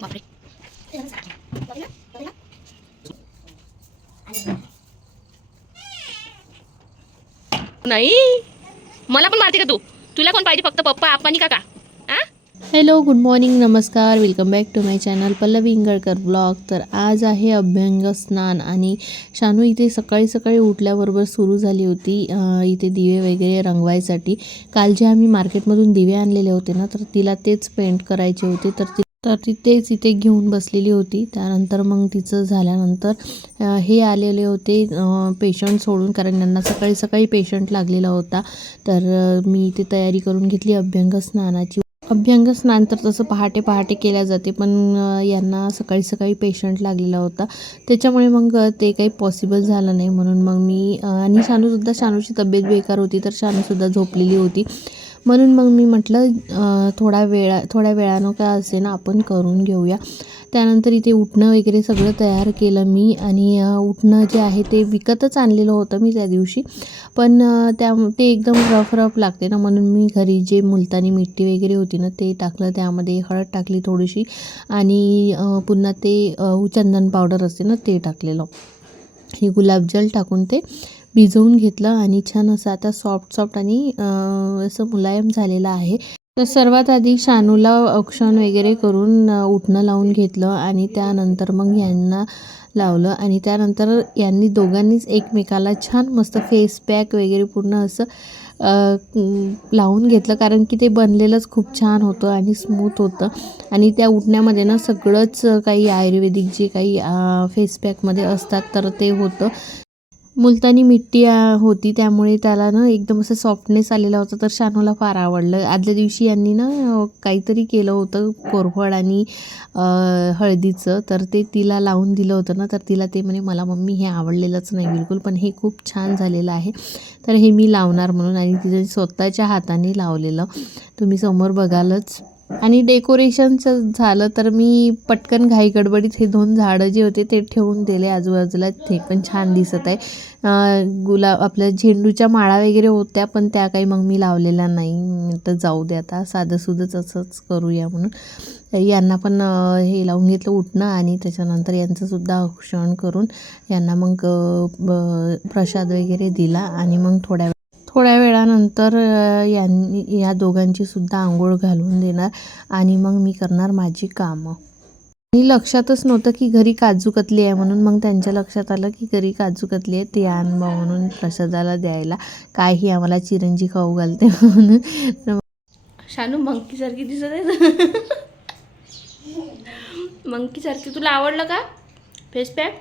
बापरे. नाही. मला पण मारते का तू? तुला कोण पाहिजे फक्त पप्पा आपण काका? हॅलो गुड मॉर्निंग नमस्कार. Welcome back to my channel Pallavi Ingalkar vlog तर आज आहे अभ्यंग स्नान आणि शानू इथे सकाळी सकाळी उठल्याबरोबर सुरू झाली होती इथे दिवे वगैरे रंगवायसाठी. काल जे आम्ही मार्केटमधून दिवे आणलेले होते ना तर तिला तेच पेंट करायचे होते तर ती तर ती तेच इथे घेऊन बसलेली होती. त्यानंतर मग तिचं झाल्यानंतर हे आलेले होते पेशंट सोडून. कारण यांना सकाळी सकाळी पेशंट लागलेला होता. तर मी इथे तयारी करून घेतली अभ्यंग स्नानाची. अभ्यंग स्नान तर तसं पहाटे पहाटे केल्या जाते पण यांना सकाळी सकाळी पेशंट लागलेला होता. त्याच्यामुळे मग ते काही पॉसिबल झालं नाही. म्हणून मग मी आणि शानूसुद्धा शानूची तब्येत बेकार होती तर शानूसुद्धा झोपलेली होती. म्हणून मग मी म्हटलं थोडा वेळा थोड्या वेळानं का असे ना आपण करून घेऊया. त्यानंतर इथे उठणं वगैरे सगळं तयार केलं मी आणि उठणं जे आहे ते विकतच आणलेलं होतं मी त्या दिवशी. पण त्या ते एकदम रफ रफ लागते ना म्हणून मी घरी जे मुलतानी मिट्टी वगैरे होती ना ते टाकलं. त्यामध्ये हळद टाकली थोडीशी आणि पुन्हा ते चंदन पावडर असते ना ते टाकलेलं. हे गुलाबजल टाकून ते भिजवून घेतलं आणि छान असं आता सॉफ्ट सॉफ्ट आणि असं मुलायम झालेलं आहे. तर सर्वात आधी शानूला औक्षण वगैरे करून उठणं लावून घेतलं आणि त्यानंतर मग यांना लावलं आणि त्यानंतर यांनी दोघांनीच एकमेकाला छान मस्त फेस पॅक वगैरे पूर्ण असं लावून घेतलं. कारण की ते बनलेलंच खूप छान होतं आणि स्मूथ होतं. आणि त्या उठण्यामध्ये ना सगळंच काही आयुर्वेदिक जे काही फेस पॅकमध्ये असतात तर ते होतं. मुलतानी मिट्टी होती त्यामुळे त्याला ना एकदम असं सॉफ्टनेस आलेला होता तर शानूला फार आवडलं. आदल्या दिवशी यांनी ना काहीतरी केलं होतं कोरफड आणि हळदीचं तर ते तिला लावून दिलं होतं ना तर तिला ते म्हणे मला मम्मी हे आवडलेलंच नाही बिलकुल पण हे खूप छान झालेलं आहे तर हे मी लावणार म्हणून. आणि तिच्या स्वतःच्या हाताने लावलेलं. तुम्ही समोर बघालच. आणि डेकोरेशनचं झालं तर मी पटकन घाई गडबडीत हे दोन झाडं जे होते ते ठेवून दिले आजूबाजूला. ते पण छान दिसत आहे. गुलाब आपल्या झेंडूच्या माळा वगैरे होत्या पण त्या काही मग मी लावलेल्या नाही. तर जाऊ दे आता. साधंसुधंच असंच करूया म्हणून. यांना पण हे लावून घेतलं उठणं आणि त्याच्यानंतर यांचंसुद्धा औक्षण करून यांना मग प्रसाद वगैरे दिला आणि मग थोड्या वेळ थोड्या वेळानंतर यांनी या दोघांची सुद्धा आंघोळ घालून देणार आणि मग मी करणार माझी कामं. आणि लक्षातच नव्हतं की घरी काजू कतली आहे म्हणून मग त्यांच्या लक्षात आलं की घरी काजू कतली आहे ते आण म्हणून प्रसादाला द्यायला. काही आम्हाला चिरंजी खाऊ घालते म्हणून. शानू मंकीसारखी दिसत आहे मंकीसारखी तुला आवडलं का? फेस पॅक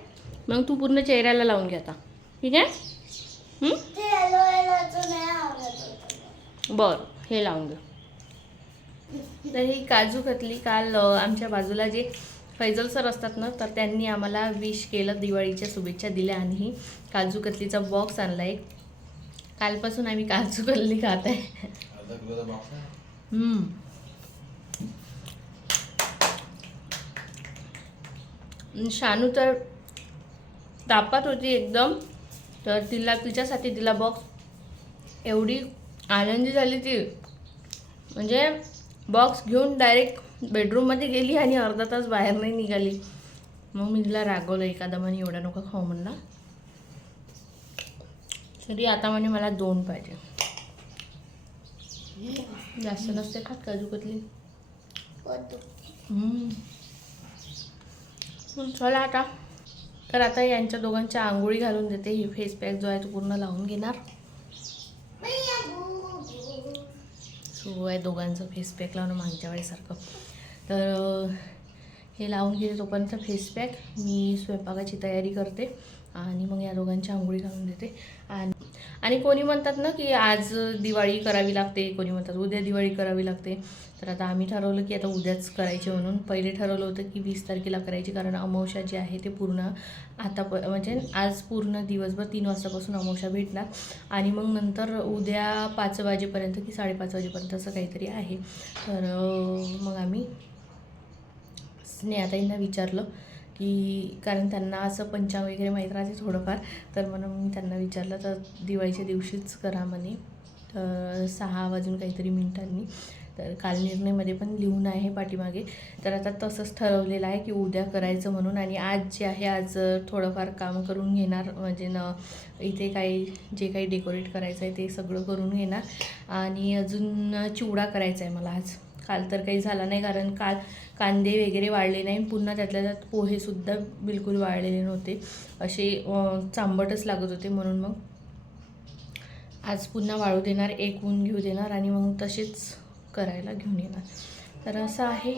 मग तू पूर्ण चेहऱ्याला लावून घे आता. ठीक आहे? बरं हे लावून घे तर ही काजू कतली काल आमच्या बाजूला जे फैजल सर असतात ना तर त्यांनी आम्हाला विश केलं दिवाळीच्या शुभेच्छा दिल्या आणि ही काजू कतलीचा बॉक्स आणला एक. कालपासून आम्ही काजू कतली खात आहे. शानू तर तापात होती एकदम. तर तिला तिच्यासाठी दिला बॉक्स एवढी आनंदी झाली ती. म्हणजे बॉक्स घेऊन डायरेक्ट बेडरूममध्ये गेली आणि अर्धा तास बाहेर नाही निघाली. मग मी तिला रागवलं एखादा म्हणे एवढा नको खाऊ म्हणला. तरी आता म्हणे मला दोन पाहिजे. जास्त नसते खात काजू कतली चला आता. तर आता यांच्या दोघांच्या आंघोळी घालून देते. ही फेस पॅक जो आहे तो पूर्ण लावून घेणार. सुरू आहे दोघांचं फेस पॅक लावणं मागच्या वेळेसारखं. तर हे लावून घेते तोपर्यंत फेस पॅक मी स्वयंपाकाची तयारी करते आणि मग या दोघांच्या आंघोळी घालून देते. आणि आणि कोणी म्हणतात ना की आज दिवाळी करावी लागते कोणी म्हणतात उद्या दिवाळी करावी लागते. तर आता आम्ही ठरवलं की आता उद्याच करायचे म्हणून. पहिले ठरवलं होतं की वीस तारखेला करायची कारण अमावस्या जी आहे ते पूर्ण आता प म्हणजे आज पूर्ण दिवसभर तीन वाजतापासून अमावस्या भेटणार. आणि मग नंतर उद्या पाच वाजेपर्यंत की साडेपाच वाजेपर्यंत असं काहीतरी आहे. तर मग आम्ही स्नेहाताईंना विचारलं. की कारण त्यांना असं पंचांग वगैरे माहीत राहते थोडंफार तर म्हणून मी त्यांना विचारलं तर दिवाळीच्या दिवशीच करा म्हणे. तर सहा वाजून काहीतरी मिनिटांनी तर काल निर्णयमध्ये पण लिहून आहे पाठीमागे. तर आता तसंच ठरवलेलं आहे की उद्या करायचं म्हणून आणि आज जे आहे आज थोडंफार काम करून घेणार म्हणजे न इथे काही जे काही डेकोरेट करायचं आहे ते सगळं करून घेणार. आणि अजून चिवडा करायचा आहे मला आज. काल तर काही झाला नाही कारण काल कांदे वगैरे वाळले नाही. पुन्हा त्यातल्या त्यात पोहेसुद्धा बिलकुल वाळलेले नव्हते. असे चांबटच लागत होते म्हणून मग. आज पुन्हा वाळू देणार एक ऊन घेऊ देणार आणि मग तसेच करायला घेऊन येणार. तर असं आहे.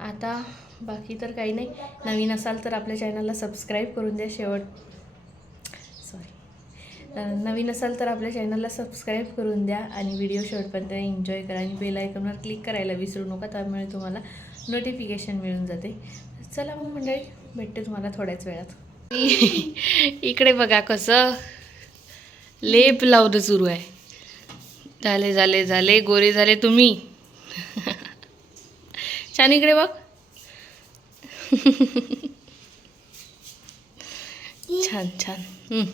आता बाकी तर काही नाही. नवीन असाल तर आपल्या चॅनलला सबस्क्राईब करून द्या शेवट. सॉरी तर नवीन असाल तर आपल्या चॅनलला सबस्क्राईब करून द्या आणि व्हिडिओ शेवटपर्यंत एन्जॉय करा आणि बेल आयकॉनवर क्लिक करायला विसरू नका. त्यामुळे तुम्हाला नोटिफिकेशन मिळून जाते. चला मग मंडळी भेटते तुम्हाला थोड्याच वेळात. इकडे बघा कसं लेप लावणं सुरू आहे. झाले झाले झाले गोरे झाले तुम्ही. छान इकडे बघ. छान छान.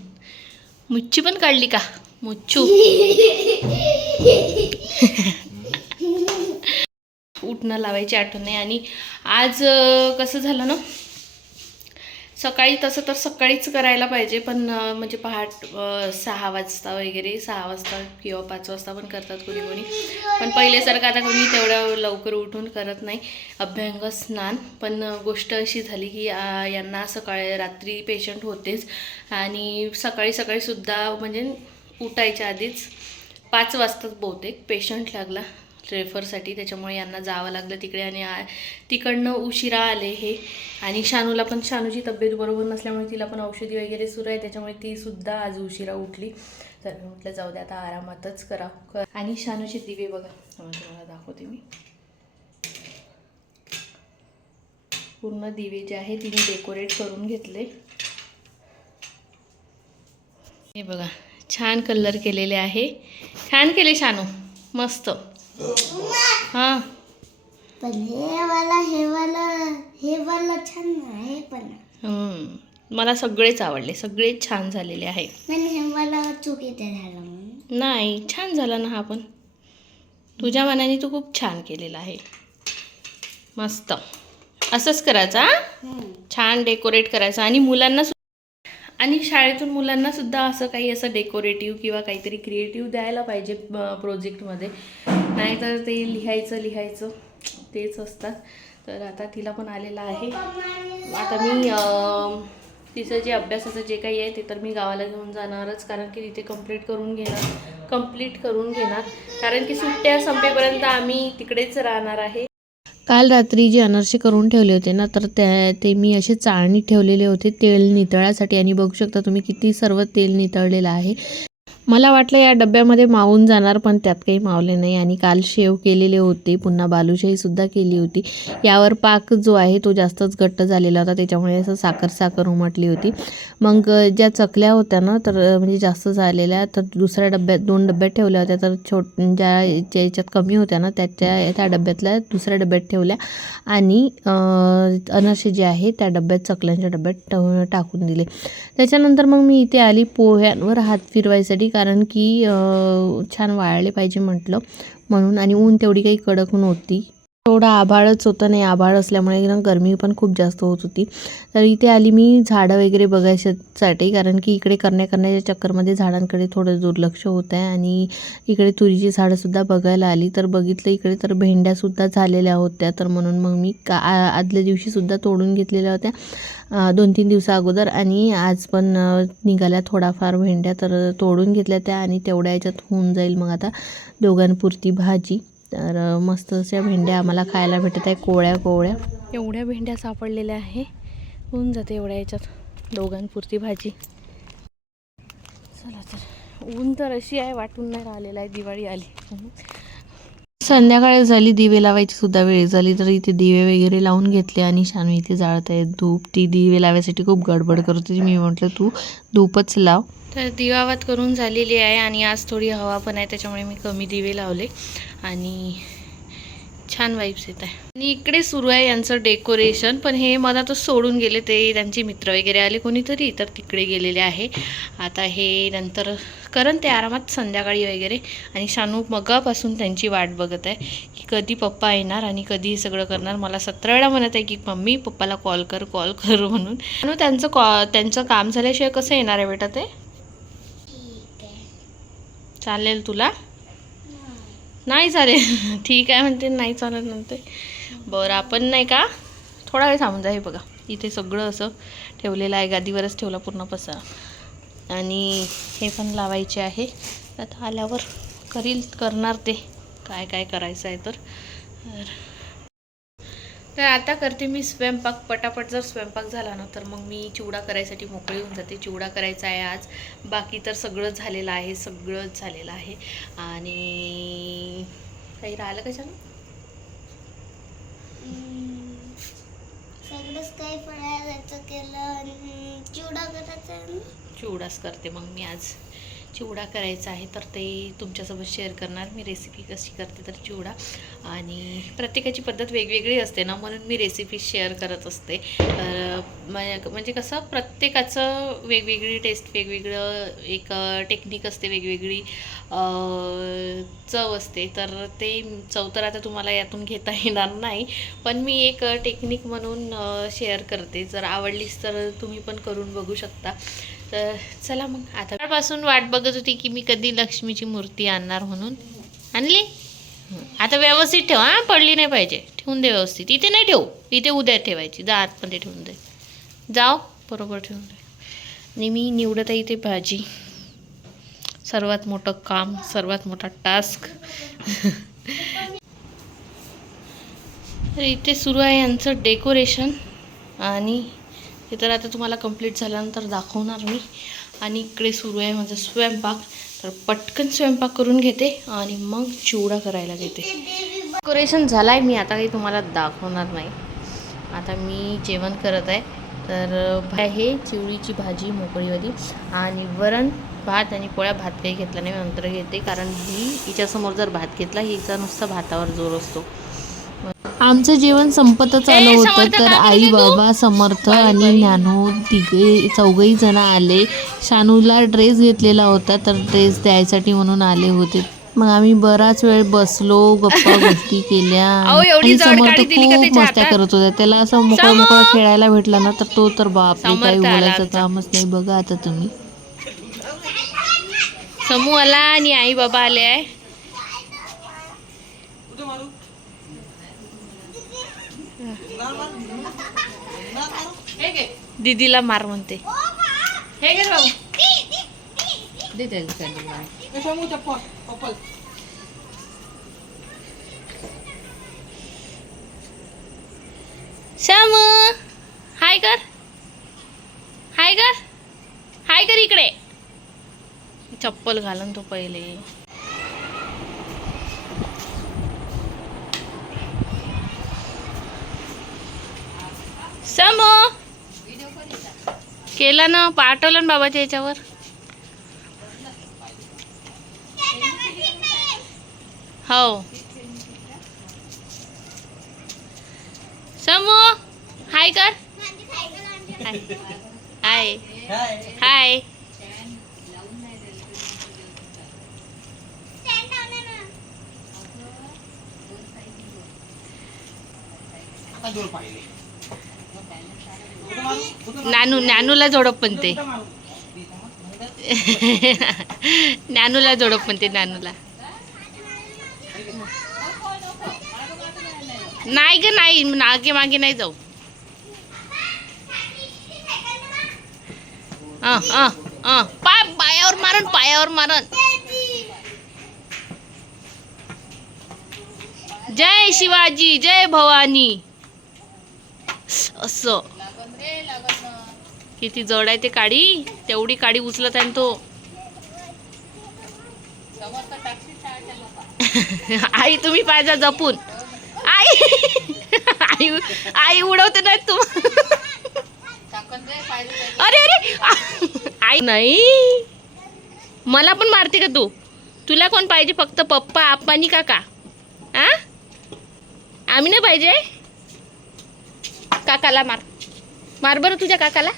मुच्ची पण काढली का? मुच्चू उठणं लावायची आठवण नाही. आणि आज कसं झालं ना सकाळी तसं तर सकाळीच करायला पाहिजे पण म्हणजे पहाट सहा वाजता वगैरे सहा वाजता किंवा पाच वाजता पण करतात कोणी कोणी. पण पहिल्यासारखं आता कोणी तेवढ्या लवकर उठून करत नाही. अभ्यंग स्नान पण गोष्ट अशी झाली की यांना सकाळी रात्री पेशंट होतेच. आणि सकाळी सकाळीसुद्धा म्हणजे उठायच्या आधीच पाच वाजताच बहुतेक पेशंट लागला. रेफरसाठी त्याच्यामुळे यांना जावं लागलं तिकडे आणि आ तिकडनं उशिरा आले हे. आणि शानूला पण शानूची तब्येत बरोबर नसल्यामुळे तिला पण औषधी वगैरे सुरू आहे. त्याच्यामुळे ती सुद्धा आज उशिरा उठली. तर म्हटलं जाऊ दे आता आरामातच करा. कर. आणि शानूचे दिवे बघा. तुम्हाला दाखवते मी. पूर्ण दिवे जे आहे तिने डेकोरेट करून घेतले. हे बघा छान कलर केलेले आहे. छान केले शानू. मस्त. हां. पण हे वाला हे वाला हे वाला छान आहे पण. हम्म. मला सगळेच आवडले सगळे छान झालेले आहे. पण हे वाला चुकीचं झालं म्हणून. नाही छान झाला ना हा पण. तुझ्या मनाने तू खूप छान केलेला आहे. मस्त. असंच करायचं हा? हम्म. छान डेकोरेट करायचं. आणि मुलांना सु- आणि शाळेतून मुलांना सुद्धा असं काही असं डेकोरेटिव्ह किंवा काहीतरी क्रिएटिव्ह द्यायला पाहिजे प्रोजेक्टमध्ये नाहीतर ते लिहायचं लिहायचं. तेच असतात. तर आता तिला पण आलेलं आहे. आता मी तिचं जे अभ्यासाचं जे काही आहे ते तर मी गावाला घेऊन जाणारच कारण की तिथे कंप्लीट करून घेणार कंप्लीट करून घेणार. कारण की सुट्ट्या संपेपर्यंत आम्ही तिकडेच राहणार आहे. काल रात्री जे अनारसे करून ठेवले होते ना तर त्या ते मी असे चाळणी ठेवलेले होते तेल नितळासाठी. आणि बघू शकता तुम्ही किती सर्व तेल नितळलेलं आहे. मला वाटलं या डब्यामध्ये मावून जाणार पण त्यात काही मावले नाही. आणि काल शेव केलेले होते पुन्हा बालुशाहीसुद्धा केली होती. यावर पाक जो आहे तो जास्तच घट्ट झालेला होता. त्याच्यामुळे असं साखर साखर उमटली होती. मग ज्या चकल्या होत्या ना तर म्हणजे जास्त झालेल्या तर दुसऱ्या डब्यात दोन डब्यात ठेवल्या होत्या. तर छोट ज्या ज्या याच्यात कमी होत्या ना त्याच्या त्या डब्यातल्या दुसऱ्या डब्यात ठेवल्या. आणि अ, अनारसे जे आहे त्या डब्यात चकल्यांच्या डब्यात टाकून दिले. त्याच्यानंतर मग मी इथे आली पोह्यांवर हात फिरवायसाठी. कारण की छान वाळले पाहिजे म्हटलं. म्हणून आणि ऊन तेवढी काही कडक नव्हती. थोडं आभाळच होतं नाही आभाळ असल्यामुळे ना गरमी पण खूप जास्त होत होती. तर इथे आली मी झाडं वगैरे बघायच्यासाठी कारण की इकडे करण्या करण्याच्या चक्करमध्ये झाडांकडे थोडं दुर्लक्ष होत आहे आणि इकडे तुरीची झाडंसुद्धा बघायला आली. तर बघितलं इकडे तर भेंड्यासुद्धा झालेल्या होत्या. तर म्हणून मग मी का आ- आदल्या दिवशीसुद्धा तोडून घेतलेल्या होत्या. दोन तीन दिवसा अगोदर आणि आज पण निघाल्या थोडाफार भेंड्या. तर तोडून घेतल्या त्या आणि तेवढ्या याच्यात होऊन जाईल मग आता दोघांपुरती भाजी. तर मस्त अशा भेंड्या आम्हाला खायला भेटत आहे कोवळ्या कोवळ्या. एवढ्या भेंड्या सापडलेल्या आहे. होऊन जाते एवढ्या याच्यात दोघांपुरती भाजी. चला तर ऊन तर अशी आहे वाटून नाही राहिलेलं आहे दिवाळी आली. संध्याकाळ झाली दिवे लावायची सुद्धा वेळ झाली तर इथे दिवे वगैरे लावून घेतले आणि शानवी इथे जाळत आहे धूप. ती दिवे लावायसाठी खूप गडबड करत होती. मी म्हटलं तू धूपच लाव. तर दिवावात करून झालेली आहे आणि आज थोडी हवा पण आहे त्याच्यामुळे मी कमी दिवे लावले. आणि छान वाईब्स येत आहे. आणि इकडे सुरू आहे यांचं डेकोरेशन पण हे मधातच सोडून गेले ते त्यांचे मित्र वगैरे आले कोणीतरी तर तिकडे गेलेले आहे. आता हे नंतर करण ते आरामात संध्याकाळी वगैरे आणि शानू मगापासून त्यांची वाट बघत आहे की कधी पप्पा येणार आणि कधी हे सगळं करणार. मला सतरा वेळा म्हणत आहे की मम्मी पप्पाला कॉल कर कॉल कर म्हणून. आणि त्यांचं कॉ त्यांचं काम झाल्याशिवाय कसं येणार आहे बेटा ते? चालेल तुला? नाही चालेल. ठीक आहे म्हणते नाही चालेल म्हणते. बरं आपण नाही का थोडा वेळ थांबून जा हे बघा. इथे सगळं असं ठेवलेलं आहे गादीवरच ठेवला पूर्ण पसारा. आणि हे पण लावायचे आहे. आता आल्यावर करील करणार ते. काय काय करायचं आहे तर. तर- आता करते मी स्वयंपाक. पटापट जर स्वयंपाक झाला ना तर मग मी चिवडा करायसाठी मोकळी होऊन जाते. चिवडा करायचा आहे आज. बाकी तर सगळंच झालेलं आहे सगळंच झालेलं आहे. आणि काही राहिलं कशानं काही फराळाचं केलं आणि चिवडा करायचा चिवडाच करते मग मी आज. चिवडा करायचा आहे तर ते तुमच्यासोबत शेअर करणार. मी रेसिपी कशी करते तर चिवडा. आणि प्रत्येकाची पद्धत वेगवेगळी असते ना म्हणून मी रेसिपी शेअर करत असते. तर म- म्हणजे कसं प्रत्येकाचं वेगवेगळी टेस्ट वेगवेगळं एक टेक्निक असते वेगवेगळी चव असते. तर ते चव तर आता तुम्हाला यातून घेता येणार नाही पण मी एक टेक्निक म्हणून शेअर करते. जर आवडलीच तर तुम्ही पण करून बघू शकता. तर चला मग आतापासून वाट बघत होती की मी कधी लक्ष्मीची मूर्ती आणणार म्हणून. आणली? आता व्यवस्थित ठेव हां पडली नाही पाहिजे. ठेवून दे व्यवस्थित. इथे नाही ठेवू. इथे उद्या ठेवायची. जा आतमध्ये ठेवून दे. जाओ बरोबर ठेवून दे. आणि मी निवडत आहे इथे भाजी. सर्वात मोठं काम सर्वात मोठा टास्क तर इथे सुरू आहे यांचं डेकोरेशन आणि हे तर आता तुम्हाला कंप्लीट झाल्यानंतर दाखवणार मी. आणि इकडे सुरू आहे माझा स्वयंपाक. तर पटकन स्वयंपाक करून घेते आणि मग चिवडा करायला घेते डेकोरेशन झालं आहे मी आता काही तुम्हाला दाखवणार नाही. आता मी जेवण करत आहे. तर हे चिवडीची भाजी मोकळीवाली आणि वरण भात आणि पोळ्या भात काही घेतला नाही नंतर घेते. कारण ही हिच्यासमोर जर भात घेतला हिचा नुसता भातावर जोर असतो. आमचं जेवण संपतच आलं होतं तर आई? बाबा समर्थ आणि ज्ञानू तिघे चौघही जण आले शानूला ड्रेस घेतलेला होता तर ड्रेस द्यायसाठी म्हणून आले होते मग आम्ही बराच वेळ बसलो गप्पा गोष्टी केल्या आणि समर्थ खूप मस्त्या? करत होता त्याला असं मोकळा! मोकळा खेळायला भेटला ना तर तो तर समर्थ काही बोलायचं. कामच नाही बघा आता तुम्ही समूह आला आणि आई बाबा आले आहे दीदीला मार म्हणते. हे घे बाबू. दे त्याला श्याम हाय कर. हाय कर. हाय कर इकडे. चप्पल घालन तो पहिले. समो केला ना पाठवलं ना बाबाच्या याच्यावर. हो. समू हाय कर. हाय. हाय. हाय नानू नानूला जोडप पण ते नानूला जोडप पण ते नानूला. नाही ग नाही. मागे मागे नाही जाऊ. पाय पायावर मारण पायावर मारण जय शिवाजी जय भवानी. असं. किती जड आहे ते काडी तेवढी काडी उचलत आहे ना तो. आई तुम्ही पाहिजे जपून. आई आई आई उडवते नाही तू अरे अरे आई नाही. मला पण मारते का तू? तुला कोण पाहिजे फक्त पप्पा आप्पा काका? आ? आम्ही नाही पाहिजे? काकाला मार. मार बरं तुझ्या काकाला.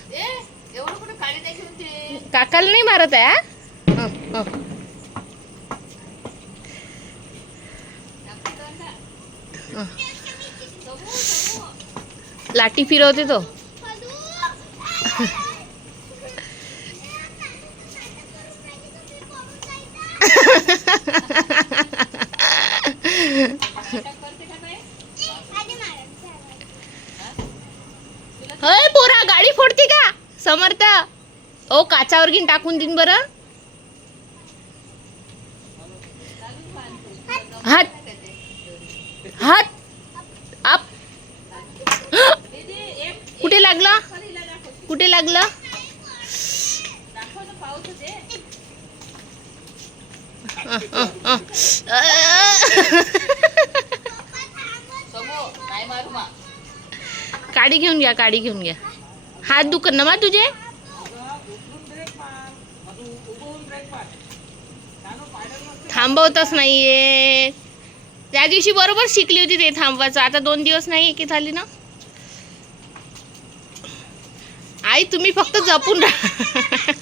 काकाला नाही मारत आहे हा? लाठी फिरवते तो. अय पोरा गाडी फोडते का? समर्थ. ओ काचावर घेऊन टाकून देईन बरं. हा हात आप कुठे लागला कुठे लागला काडी घेऊन घ्या काडी घेऊन घ्या. हात दुखत ना मा तुझे? थांबवतच नाहीये. त्या दिवशी बरोबर शिकली होती ते थांबवायचं. आता दोन दिवस नाही की झाली ना? आई तुम्ही फक्त जपून राहा.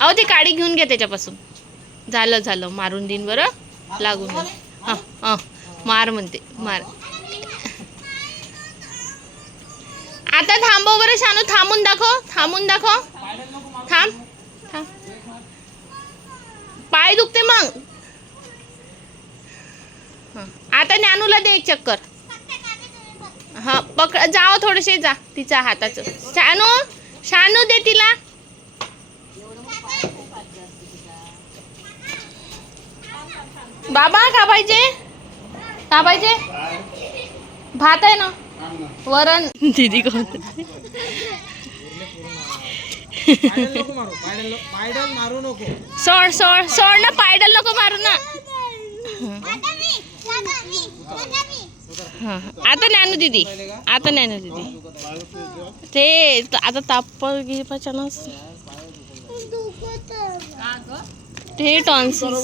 अहो ते काडी घेऊन घ्या त्याच्यापासून. झालं झालं. मारून देईन बरं. लागून हां हां. मार म्हणते. मार. आता थांबव बरं शानू थांबून दाखव थांबून दाखव. थांब थांब. पाय दुखते मग. आता ज्ञानूला दे एक चक्कर. हा पकड जाओ थोडेसे जा तिच्या हाताचं. शानू शानू दे तिला. बाबा का पाहिजे का पाहिजे भात आहे ना? वरण. दीदी कोण मारू नको सोड सोड सोड ना पायडल नको मारू ना. हा आता ज्ञानू दीदी आता ज्ञानू दीदी. ते त- आता ताप गिपाच्यानच ते टॉन्सिल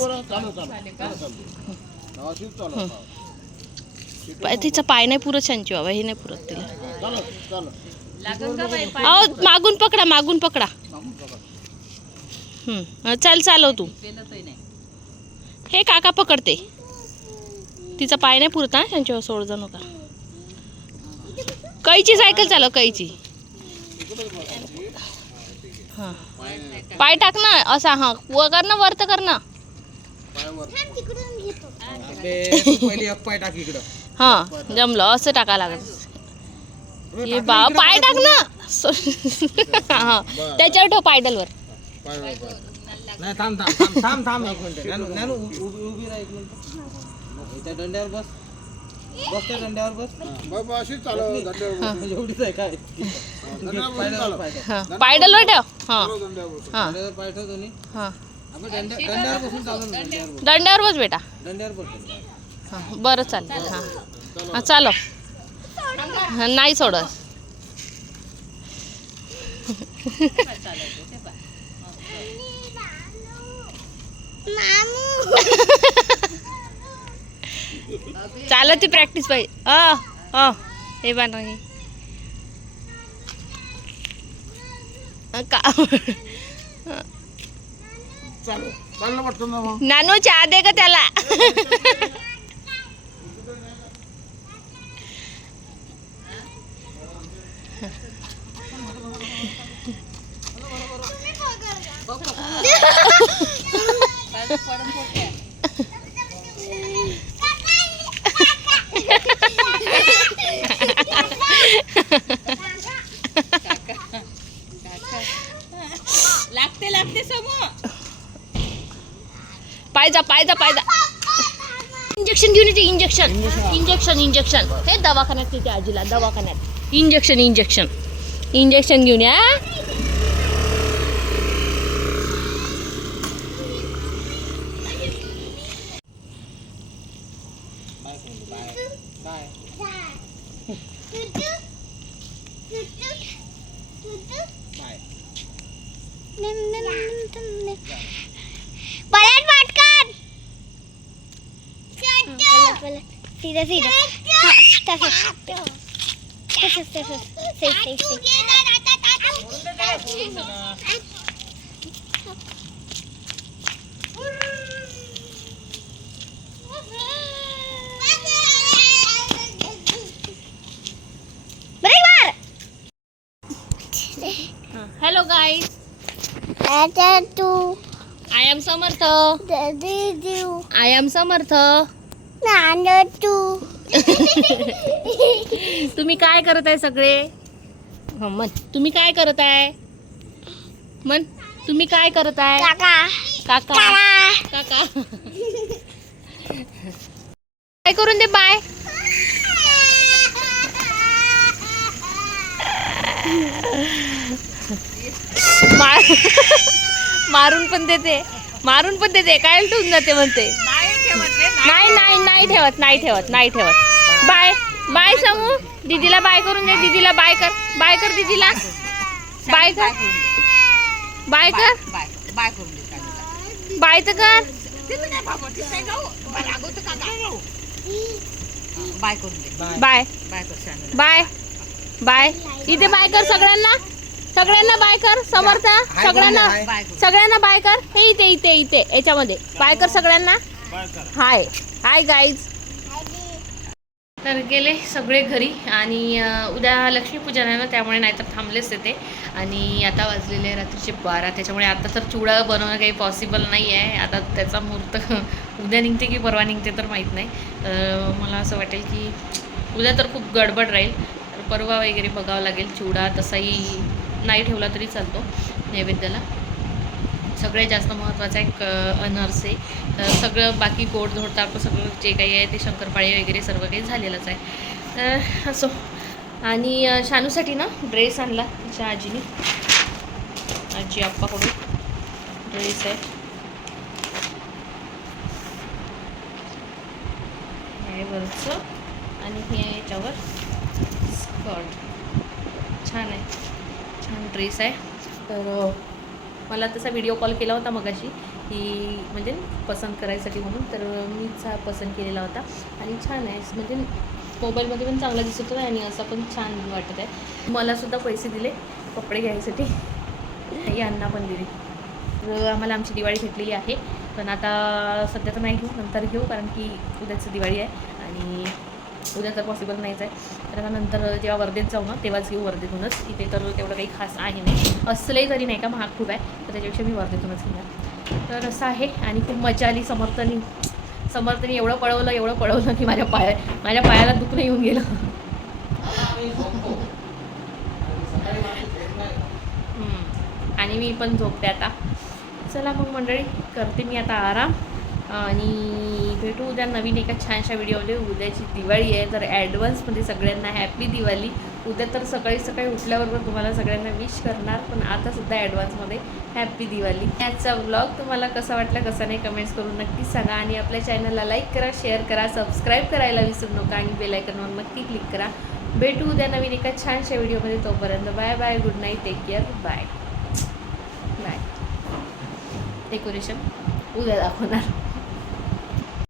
तिचा पाय नाही पुरत शांची बाबा हे नाही पुरत तिला. अहो मागून पकडा मागून पकडा. हम्म, हा, चाल चालव तू. हे काका पकडते. तिचा पाय नाही पुरत हा त्यांच्यावर सोड जा नका. कैची सायकल चालव कैची. हा. पाय टाक ना असा हा वर कर ना वरत कर ना. पहिली एक पाय टाक इकडं. हा जमलं असं टाका लागत हे बा पाय टाक ना. हा त्याच्यावर ठेव पायडलवर नाही थांब थांब थांब थांब थांब. एक मिनिट ज्ञानू ज्ञानू उभी उभी- उभी राहा एक मिनिट. त्या दंड्यावर बस. बस त्या दंड्यावर बस. एवढीच आहे काय? पायड्यावर पाय ठेव. पायडलवर ठेव. हा. हा. पाय ठेव हा. दंड्यावर बसून दंड्यावर बस. बेटा. दंड्यावर बस. हा बरं चालेल. हा. हा चालो. हा, नाही सोडत. चालत ती प्रॅक्टिस पाहिजे अ अ हे बा नाही का? नानू चहा दे का त्याला लागते लागते समोर पायजा पायजा पायजा. इंजेक्शन घेऊन येते इंजेक्शन इंजेक्शन इंजेक्शन हे दवाखान्यात तिथे आजीला दवाखान्यात. इंजेक्शन इंजेक्शन इंजेक्शन घेऊन या बाय बाय पलट पटकन सीधा सीधा हा तसंच तसंच तसंच सेफ सेफ बरोबर हॅलो गाईज आता तू आय एम समर्थ दे देऊ आय एम समर्थ नांद तू तुम्ही काय करत आहे सगळे? हं, मन. तुम्ही काय करत आहे मन तुम्ही काय करत आहे काका. काका. काका. काय करून दे बाय? मार मारून पण देते. मारून पण देते. काय ठेवून जाते म्हणते? नाही नाही नाही ठेवत नाही ठेवत नाही ठेवत. Bye bye Samu. दीदीला बाय करून दे दीदीला बाय कर. बाय कर दीदीला. बाय कर. बाय कर. बाय बाय करून. बाय तर कर. बाय. करून बाय. बाय. बाय बाय इथे बाय कर सगळ्यांना. सगळ्यांना बाय कर समर्थ. सगळ्यांना. सगळ्यांना बाय कर. हे इथे इथे इथे. याच्यामध्ये. बाय कर सगळ्यांना. हाय. हाय गाईज तर गेले सगळे घरी आणि उद्या लक्ष्मीपूजन आहे ना त्यामुळे नाहीतर थांबलेच येते. आणि आता वाजलेले रात्रीचे बारा त्याच्यामुळे आता तर चुडा बनवणं काही पॉसिबल नाही आहे आता त्याचा मुहूर्त उद्या निघते की परवा निघते तर माहीत नाही. तर मला असं वाटेल की उद्या तर खूप गडबड राहील. तर परवा वगैरे बघावं लागेल चिवडा तसाही नाही ठेवला तरी चालतो नैवेद्याला. सगळ्यात जास्त महत्त्वाचा एक अनर्स. आहे तर सगळं बाकी गोड धोडता सगळं जे काही आहे ते शंकरपाळी वगैरे सर्व काही झालेलंच आहे. तर असो. आणि शानूसाठी ना ड्रेस आणला तिच्या आजीने. आजी आप्पाकडून. ड्रेस आहे. हे वरचं आणि हे आहे याच्यावर स्कर्ट. छान आहे. छान ड्रेस आहे. तर मला तसा व्हिडिओ कॉल केला होता मगाशी. की म्हणजे पसंत करायसाठी म्हणून तर मीच हा पसंत केलेला होता. आणि छान आहे. म्हणजे मोबाईलमध्ये पण चांगला दिसत होता आणि असा पण छान वाटत आहे. मलासुद्धा पैसे दिले कपडे घ्यायसाठी. यांना पण दिले. तर आम्हाला आमची दिवाळी भेटलेली आहे. पण आता सध्या तर नाही घेऊ नंतर घेऊ कारण की उद्याची दिवाळी आहे आणि उद्या तर पॉसिबल नाहीच आहे. तर आता नंतर जेव्हा वर्धेत जाऊ ना तेव्हाच घेऊ वर्धेतूनच. इथे तर तेवढं काही खास आहे नाही. असलंही तरी नाही का महाग खूप आहे. तर त्याच्यापेक्षा मी वर्धेतूनच घेणार. तर असं आहे. आणि खूप मजा आली. समर्थनी समर्थनी एवढं पळवलं एवढं पळवलं की माझ्या पाया माझ्या पायाला दुखणं येऊन गेलं. आणि मी पण झोपते आता. चला मग मंडळी करते मी आता आराम. आणि भेटू उद्या नवीन एका छानशा व्हिडिओमध्ये उद्याची दिवाळी आहे तर ॲडव्हान्समध्ये सगळ्यांना हॅपी दिवाळी. उद्या तर सकाळी सकाळी उठल्याबरोबर तुम्हाला सगळ्यांना विश करणार पण आता सुद्धा ॲडव्हान्समध्ये हॅपी दिवाळी. आजचा व्लॉग तुम्हाला कसा वाटला कसा नाही कमेंट्स करून नक्कीच सांगा आणि आपल्या चॅनलला लाईक करा शेअर करा सबस्क्राईब करायला विसरू नका आणि बेलायकनवर नक्की क्लिक करा. भेटू उद्या नवीन एका छानशा व्हिडिओमध्ये तोपर्यंत bye bye good night take care bye bye decoration उद्या दाखवणार.